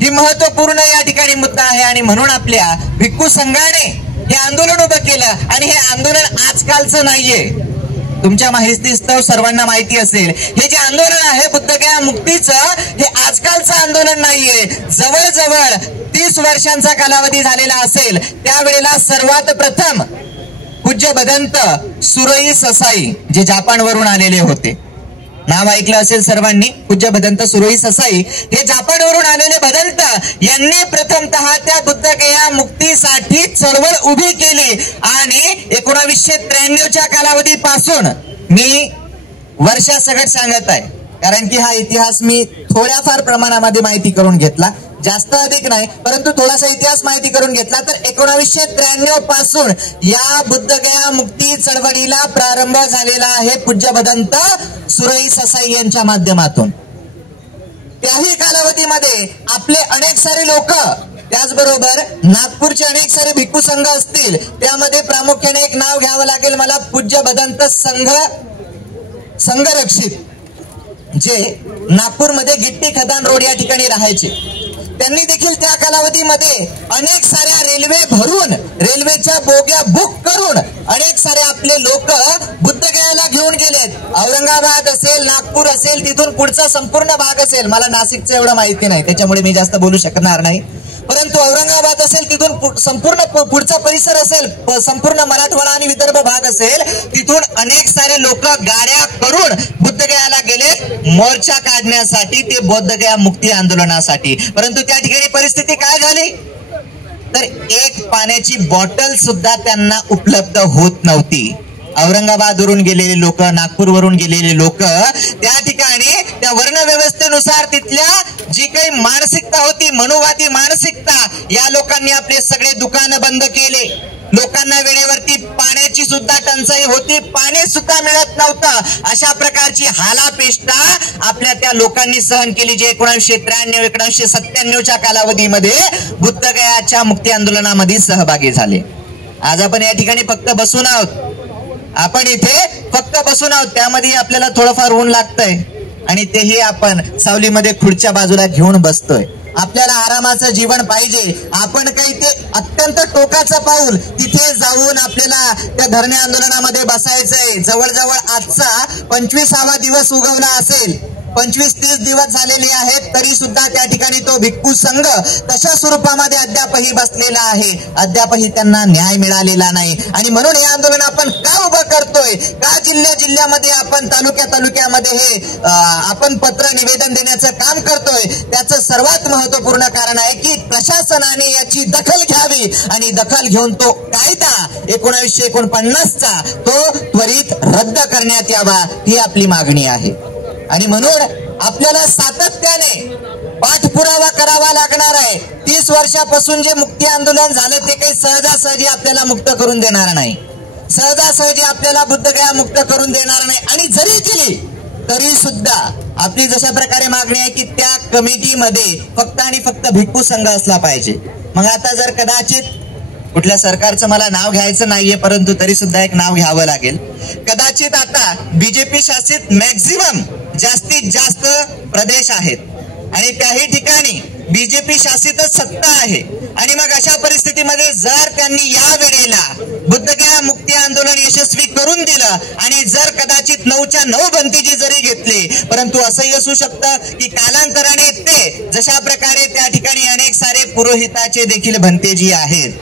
ही महत्वपूर्ण या ठिकाणी मुद्दा आहे. आणि म्हणून आपल्या भिक्खू संघाने हे आंदोलन उभं केलं. आणि हे आंदोलन आजकालचं नाहीये, तुमच्या माहितीस्तव सर्वांना माहिती असेल. हे जे आंदोलन आहे बुद्धगया मुक्तीचं, हे आजकालचं आंदोलन नाहीये. जवळजवळ 30 वर्षांचा कालावधी झालेला असेल. त्यावेळेला सर्वात प्रथम पूज्य भदंत सुरोई ससाई जे जपानवरून आलेले होते, नाव ऐकलं असेल सर्वांनी, पूज्य भदंत सुरोई ससाई हे जपानवरून आलेले भदंत यांनी प्रथमतः त्या बुद्धगया मुक्तीसाठी चळवळ उभी केली. आणि 1993च्या कालावधीपासून मी वर्षासकट सांगत आहे, कारण की हा इतिहास मी थोड्याफार प्रमाणामध्ये माहिती करून घेतला, जास्त अधिक नाही, परंतु थोडासा इतिहास माहिती करून घेतला. तर 1993 पासून या बुद्धगया मुक्ती चळवळीला प्रारंभ झालेला आहे पूज्य भदंत सुरोई ससाई यांच्या माध्यमातून. त्याही कालावधीमध्ये आपले अनेक सारे लोक, त्याचबरोबर नागपूरचे अनेक सारे भिक्खू संघ असतील, त्यामध्ये प्रामुख्याने एक नाव घ्यावं लागेल मला, पूज्य भदंत संघरक्षित, जे नागपूरमध्ये गिट्टी खदान रोड या ठिकाणी राहायचे. त्यांनी देखील त्या कालावधीमध्ये अनेक साऱ्या रेल्वे भरून, रेल्वेच्या बोग्या बुक करून अनेक सारे आपले लोक बुद्धगयाला घेऊन गेलेत. औरंगाबाद असेल, नागपूर असेल, तिथून पुढचा संपूर्ण भाग असेल, मला नाशिकचं एवढं माहिती नाही त्याच्यामुळे मी जास्त बोलू शकणार नाही, परंतु औरंगाबाद असेल, तिथून संपूर्ण पुढचा परिसर असेल, संपूर्ण मराठवाडा आणि विदर्भ भाग असेल, तिथून अनेक सारे लोक गाड्या करून बुद्धगयाला गेले मोर्चा काढण्यासाठी, ते बोधगया मुक्ती आंदोलनासाठी. परंतु त्या ठिकाणी परिस्थिती काय झाली, तर एक पाण्याची बॉटल सुद्धा त्यांना उपलब्ध होत नव्हती. औरंगाबादवरून गेलेले लोक, नागपूरवरून गेलेले लोक त्या ठिकाणी त्या वर्णव्यवस्थेनुसार तिथल्या जी काही मानसिकता होती, मनुवादी मानसिकता, या लोकांनी आपले सगळे दुकानं बंद केले. लोकांना वेळेवरती पाण्याची सुद्धा टंचाई होती, पाणी सुद्धा मिळत नव्हतं. अशा प्रकारची हालापेष्टा आपल्या त्या लोकांनी सहन केली, जे 1993 1997च्या कालावधीमध्ये बुद्धगयाच्या मुक्ती आंदोलनामध्ये सहभागी झाले. आज आपण या ठिकाणी फक्त बसून आहोत, आपण इथे फक्त बसून आहोत, त्यामध्ये आपल्याला थोडंफार ऊन लागतंय आणि तेही आपण सावलीमध्ये खुर्च्या बाजूला घेऊन बसतोय. आपल्याला आरामाचं जीवन पाहिजे. आपण काही ते अत्यंत टोकाचं पाऊल, तिथे जाऊन आपल्याला त्या धरणे आंदोलनामध्ये बसायचंय. जवळजवळ आजचा 25वा दिवस उगवला असेल. 25-30 दिवस झालेले आहेत, तरी सुद्धा त्या ठिकाणी तो भिक्खू संघ तशा स्वरूपामध्ये अद्यापही बसलेला आहे. अद्यापही त्यांना न्याय मिळालेला नाही. आणि म्हणून हे आंदोलन आपण का उभं करतोय, का जिल्ह्यामध्ये आपण तालुक्यामध्ये हे आपण पत्र निवेदन देण्याचं काम करतोय, त्याचं सर्वात महत्वपूर्ण कारण आहे की प्रशासनाने याची दखल घ्यावी आणि दखल घेऊन तो कायदा 1949चा तो त्वरित रद्द करण्यात यावा, ही आपली मागणी आहे. आणि म्हणून आपल्याला सातत्याने पाठपुरावा करावा लागणार आहे. 30 वर्षापासून जे मुक्ती आंदोलन झालं ते काही सहजासहजी आपल्याला मुक्त करून देणार नाही. सहजासहजी आपल्याला बुद्धगया मुक्त करून देणार नाही. आणि जरी केली तरी सुद्धा आपली जशा प्रकारे मागणी आहे की त्या कमिटीमध्ये फक्त आणि फक्त भिक्खू संघ असला पाहिजे. मग आता जर कदाचित कुठल्या सरकारचं मला नाव घ्यायचं नाहीये, परंतु तरी सुद्धा एक नाव घ्यावं लागेल. कदाचित आता बीजेपी शासित मॅक्झिमम जास्तीत जास्त प्रदेश आहेत आणि त्याही ठिकाणी बीजेपी शासितच सत्ता आहे. आणि मग अशा परिस्थितीमध्ये जर त्यांनी या वेळेला बुद्धगया मुक्ती आंदोलन यशस्वी करून दिलं आणि जर कदाचित 9च्या 9 भंतेजी जरी घेतले, परंतु असंही असू शकतं की कालांतराने ते जशा प्रकारे त्या ठिकाणी अनेक सारे पुरोहिताचे देखील भंतेजी आहेत.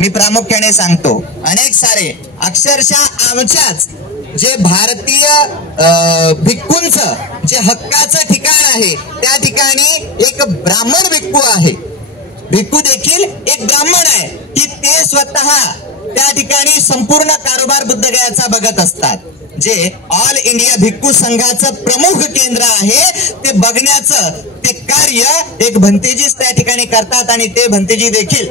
मी प्रामुख्याने सांगतो, अनेक सारे अक्षरशः आमच्याच जे भारतीय भिक्खूंचं जे हक्काचं ठिकाण आहे त्या ठिकाणी एक ब्राह्मण भिक्खू आहे. भिक्खू देखील एक ब्राह्मण आहे की ते स्वतः त्या ठिकाणी संपूर्ण कारभार बुद्धगयाचा बघत असतात. जे ऑल इंडिया भिक्खू संघाचं प्रमुख केंद्र आहे ते बघण्याचं ते कार्य एक भंतेजीच त्या ठिकाणी करतात आणि ते भंतेजी देखील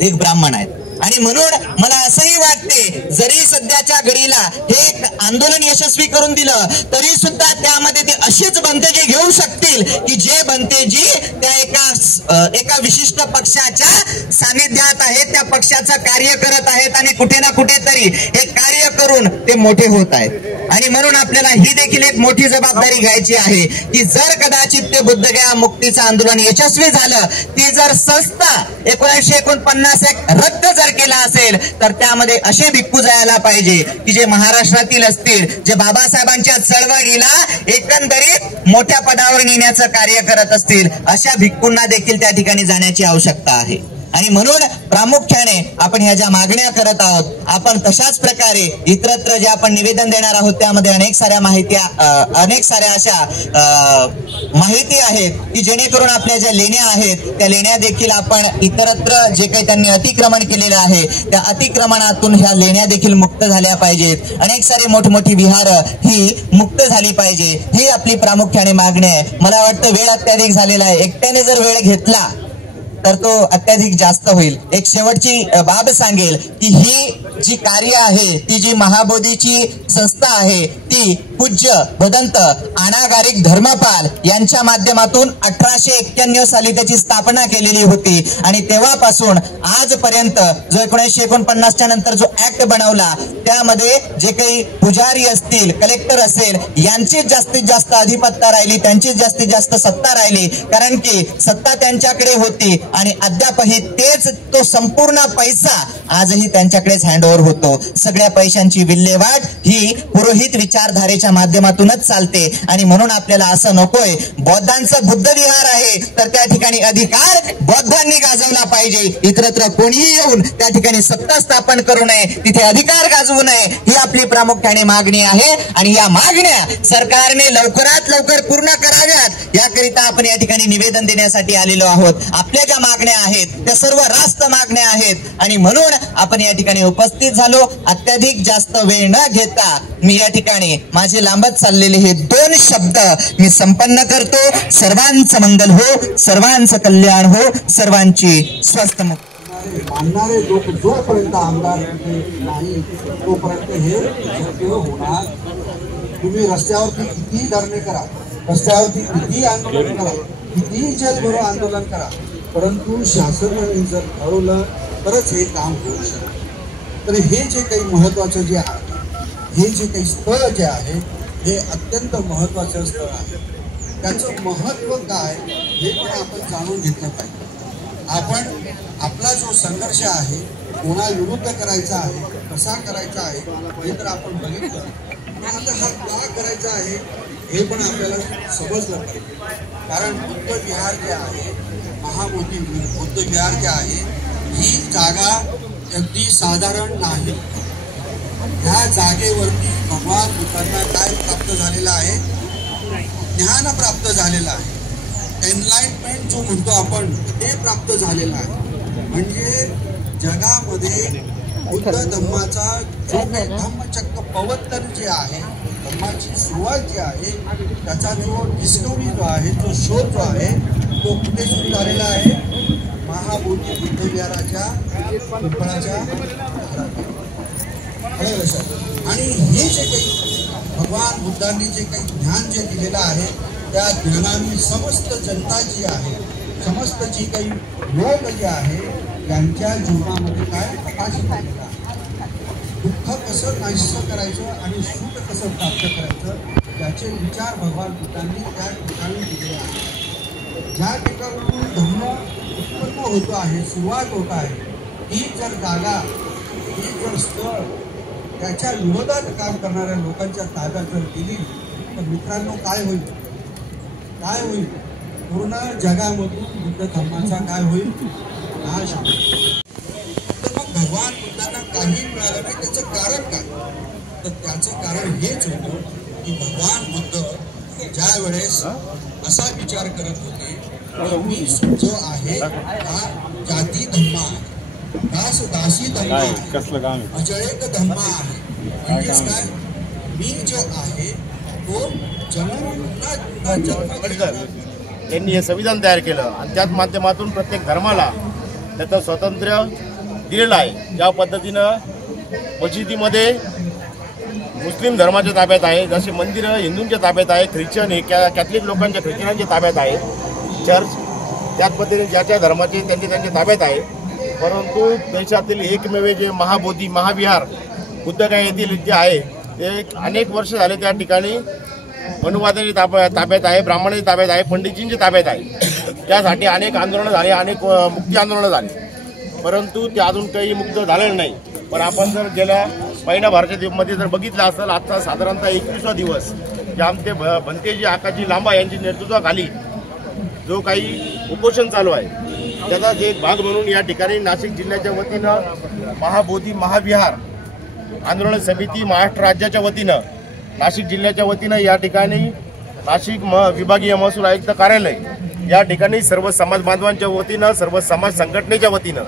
एक ब्राह्मण आहेत. आणि म्हणून मला असंही वाटते जरी सध्याच्या घडीला हे एक आंदोलन यशस्वी करून दिलं तरी सुद्धा त्यामध्ये ते अशीच भंतेजी घेऊ शकतील की जे भंतेजी त्या एका विशिष्ट पक्षाच्या सानिध्यात आहेत, त्या पक्षाचं कार्य करत आहेत आणि कुठे ना कुठेतरी हे कार्य करून ते मोठे होत आहेत. आणि म्हणून आपल्याला ही देखील एक मोठी जबाबदारी घ्यायची आहे की जर कदाचित ते बुद्धगया मुक्तीचं आंदोलन यशस्वी झालं, ती जर संस्था 1949 रद्द जर केला असेल तर त्यामध्ये असे भिक्खू जायला पाहिजे की जे महाराष्ट्रातील असतील, जे बाबासाहेबांच्या चळवळीला एकंदरीत मोठ्या पदावर नेण्याचं कार्य करत असतील, अशा भिक्खूंना देखील त्या ठिकाणी जाण्याची आवश्यकता आहे. आणि म्हणून प्रामुख्याने आपण ह्या ज्या मागण्या करत आहोत, आपण तशाच प्रकारे इतरत्र जे आपण निवेदन देणार आहोत त्यामध्ये अनेक साऱ्या अशा माहिती आहेत की जेणेकरून आपल्या ज्या लेण्या आहेत त्या लेण्या देखील आपण इतरत्र जे काही त्यांनी अतिक्रमण केलेलं आहे त्या अतिक्रमणातून ह्या लेण्या देखील मुक्त झाल्या पाहिजेत. अनेक सारे मोठमोठी विहार ही मुक्त झाली पाहिजे, ही आपली प्रामुख्याने मागणी आहे. मला वाटतं वेळ अत्याधिक झालेला आहे. एकट्याने जर वेळ घेतला तर तो अत्याधिक जास्त होईल. एक शेवटची बाब सांगेल की ही जी कार्य आहे, ती जी महाबोधीची संस्था आहे ती पूज्य भदंत अनागारिक धर्मपाल यांच्या माध्यमातून 1891 साली त्याची स्थापना केलेली होती. आणि तेव्हापासून आजपर्यंत जो 1949च्या नंतर जो ऍक्ट बनवला त्यामध्ये जे काही पुजारी असतील, कलेक्टर असेल, यांचीच जास्तीत जास्त अधिपत्ता राहिली, त्यांचीच जास्तीत जास्त सत्ता राहिली. कारण की सत्ता त्यांच्याकडे होती आणि अद्यापही तेच तो संपूर्ण पैसा आजही त्यांच्याकडेच हँडओव्हर होतो. सगळ्या पैशांची विल्हेवाट ही पुरोहित विचारधारेच्या माध्यमातूनच चालते. आणि म्हणून आपल्याला असं नकोय, बौद्धांचं बुद्ध विहार आहे तर त्या ठिकाणी अधिकार बौद्धांनी गाजवला पाहिजे, इतरत्र कोणीही येऊन त्या ठिकाणी सत्ता स्थापन करू नये, तिथे अधिकार गाजवू नये, ही आपली प्रामुख्याने मागणी आहे. आणि या मागण्या सरकारने लवकरात लवकर पूर्ण कराव्यात याकरिता आपण या ठिकाणी निवेदन देण्यासाठी आलेलो आहोत. आपल्या ज्या मागण्या आहेत त्या सर्व रास्त मागण्या आहेत आणि म्हणून आपण या ठिकाणी उपस्थित झालो. अत्याधिक जास्त वेळ न घेता मी या ठिकाणी माझे लांबत चाललेले हे 2 शब्द मी संपन्न करतो. सर्वांचं मंगल हो, सर्वांचं कल्याण हो, सर्वांची स्वस्थ मानणारे लोक जोपर्यंत आमदार नाही तोपर्यंत हे शक्य होणार. तुम्ही रस्त्यावरती किती धरणे करा, रस्त्यावरती किती आंदोलन करा, कितीही जगभरो आंदोलन करा, परंतु शासनाने जर ठरवलं तरच हे काम होऊ शकतं. तर हे जे काही महत्त्वाचं जे आहे, हे जे काही स्थळ जे आहे हे अत्यंत महत्त्वाचं स्थळ आहे. त्याचं महत्त्व काय हे पण आपण जाणून घेतलं पाहिजे. आपण आपला जो संघर्ष आहे कोणाविरुद्ध करायचा आहे, कसा करायचा आहे हे तर आपण बघितलं. आता हा का करायचा आहे हे पण आपल्याला समजलं पाहिजे. कारण बुद्ध विहार जे आहे, महाबोधी बुद्ध विहार जे आहे, ही जागा अगदी साधारण नाही. ह्या जागेवरती भगवान बुद्धांना काय प्राप्त झालेलं आहे? ज्ञान प्राप्त झालेलं आहे. एनलाइटमेंट जो म्हणतो आपण ते प्राप्त झालेलं आहे. म्हणजे जगामध्ये बुद्ध धम्माचा जो काही धम्मचक्र प्रवर्तन जे आहे, धम्माची सुरुवात जी आहे, त्याचा जो डिस्कवरी जो आहे, जो शोध जो आहे, तो कुठे सुरू झालेला आहे? महाबोधी बुद्ध विहाराच्या पिंपळाच्या आणि हे जे काही भगवान बुद्धांनी जे काही ज्ञान जे दिलेलं आहे, त्या ज्ञानाने समस्त जनता जी आहे, समस्त जी काही लोक जे आहे, त्यांच्या जीवनामध्ये काय प्रकाशित झालेला आहे. दुःख कसं नाहीसं करायचं आणि सुख कसं प्राप्त करायचं याचे विचार भगवान बुद्धांनी त्या ठिकाणी दिले आहेत. ज्या ठिकाणी धम्म उत्पन्न होतो आहे, सुरुवात होत आहे, ही जर जागा, ही जर स्थळ त्याच्या विरोधात काम करणाऱ्या लोकांच्या ताब्यात जर दिली तर मित्रांनो काय होईल? काय होईल? पूर्ण जगामधून बुद्ध धम्माचा काय होईल? नाश होईल. तर मग भगवान बुद्धांना काही मिळालं नाही, त्याचं कारण काय? तर त्याचं कारण हेच होतं की भगवान बुद्ध ज्या वेळेस असा विचार करत होते, मी जो आहे हा जाती धम्मा आहे, दास दासी धम्मा आहे, अजळेक धम्मा आहे. म्हणजेच काय? मी जो आहे तो त्यांनी हे संविधान तयार केलं आणि त्याच माध्यमातून प्रत्येक धर्माला त्याचं स्वातंत्र्य दिलेलं आहे. ज्या पद्धतीनं मशिदीमध्ये मुस्लिम धर्माच्या ताब्यात आहे, जसे मंदिरं हिंदूंच्या ताब्यात आहे, ख्रिश्चन हे कॅथलिक लोकांच्या ख्रिश्चनांच्या ताब्यात आहे, चर्च त्याच पद्धतीने ज्याच्या धर्माचे त्यांच्या ताब्यात आहे. परंतु देशातील एकमेव जे महाबोधी महाविहार बुद्धगया येथील जे आहे ते अनेक वर्ष झाले त्या ठिकाणी मनुवाद्यांच्या ताब्यात आहे, ब्राह्मणांच्या ताब्यात आहे, पंडितजींच्या ताब्यात आहे. त्यासाठी अनेक आंदोलनं झाली, अनेक मुक्ती आंदोलनं झाली, परंतु ते अजून काही मुक्त झालेलं नाही. पण आपण जर गेल्या महिनाभरामध्ये जर बघितलं असेल, आजचा साधारणतः 21वा दिवस जे आमचे भंतेजी आकाजी लांबा यांच्या नेतृत्वाखाली जो काही उपोषण चालू आहे, त्याचा एक भाग म्हणून या ठिकाणी नाशिक जिल्ह्याच्या वतीनं महाबोधी महाविहार आंदोलन समिती महाराष्ट्र राज्याच्या वतीनं, नाशिक जिल्ह्याच्या वतीनं या ठिकाणी नाशिक विभागीय महसूल आयुक्त कार्यालय या ठिकाणी सर्व समाज बांधवांच्या वतीनं, सर्व समाज संघटनेच्या वतीनं,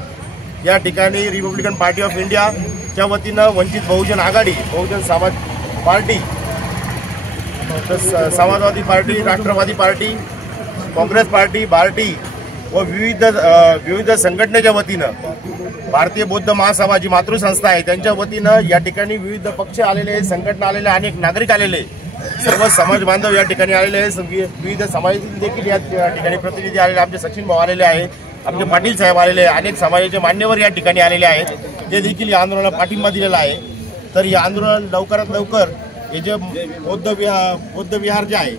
या ठिकाणी रिपब्लिकन पार्टी ऑफ इंडियाच्या वतीनं, Vanchit Bahujan Aghadi, Bahujan Samaj party, Samajwadi party, Rashtrawadi party, Congress party, BARTI व विविध संघटनेच्या वतीनं, भारतीय बौद्ध महासभा जी मातृसंस्था आहे त्यांच्या वतीनं या ठिकाणी विविध पक्ष आलेले, संघटना आलेले, अनेक नागरिक आलेले, सर्व समाज बांधव या ठिकाणी आलेले आहे. विविध समाजातील देखील या ठिकाणी प्रतिनिधी आलेले, आमचे सचिन भाऊ आलेले आहे, आमचे पाटील साहेब आलेले, अनेक समाजाचे मान्यवर या ठिकाणी आलेले आहेत. ते देखील या आंदोलनाला पाठिंबा दिलेला आहे. तर हे आंदोलन लवकरात लवकर हे जे बौद्ध विहार जे आहे,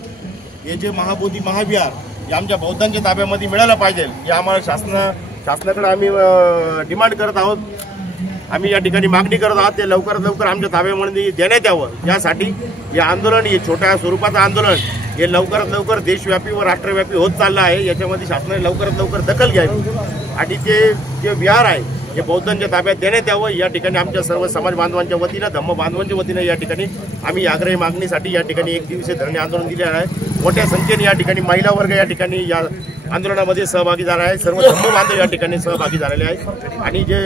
हे जे महाबोधी महाविहार हे आमच्या बौद्धांच्या ताब्यामध्ये मिळालं पाहिजे, हे आम्हाला शासनाकडे आम्ही डिमांड करत आहोत. आम्ही या ठिकाणी मागणी करत आहोत ते लवकरात लवकर आमच्या ताब्यामध्ये देण्यात यावं. यासाठी हे आंदोलन, हे छोट्या स्वरूपाचं आंदोलन हे लवकरात लवकर देशव्यापी व राष्ट्रव्यापी होत चाललं आहे. याच्यामध्ये शासनाने लवकरात लवकर दखल घ्यावी आणि ते जे विहार आहे हे बौद्धांच्या ताब्यात देण्यात यावं. या ठिकाणी आमच्या सर्व समाज बांधवांच्या वतीनं, धम्म बांधवांच्या वतीनं या ठिकाणी आम्ही आग्रही मागणीसाठी या ठिकाणी एक दिवसीय धरणे आंदोलन दिले आहे. मोठ्या संख्येने या ठिकाणी महिला वर्ग या ठिकाणी या आंदोलनामध्ये सहभागी झाला आहे. सर्व धम्म बांधव या ठिकाणी सहभागी झालेले आहेत. आणि जे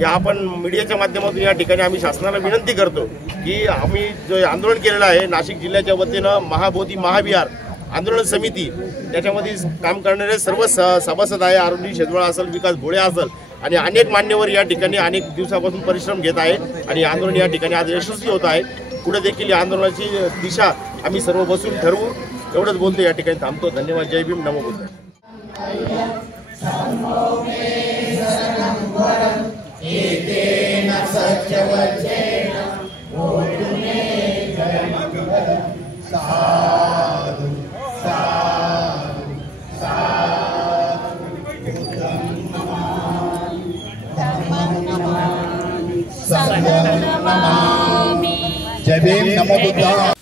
या आपण मीडियाच्या माध्यमातून या ठिकाणी आम्ही शासनाला विनंती करतो की आम्ही जो आंदोलन केलेलं आहे नाशिक जिल्ह्याच्या वतीनं महाबोधी महाविहार आंदोलन समिती, त्याच्यामध्ये काम करणारे सर्व सभासद आहे, आरुणी शेजवळ असेल, विकास भोळे असेल आणि अनेक मान्यवर या ठिकाणी अनेक दिवसापासून परिश्रम घेत आहे आणि आंदोलन या ठिकाणी आज यशस्वी होत आहे. पुढे देखील या आंदोलनाची दिशा आम्ही सर्व बसून ठरवू. एवढंच बोलतो, या ठिकाणी थांबतो. धन्यवाद. जय भीम. नमो बुद्धाय. जय भीम. नमो बुद्धाय.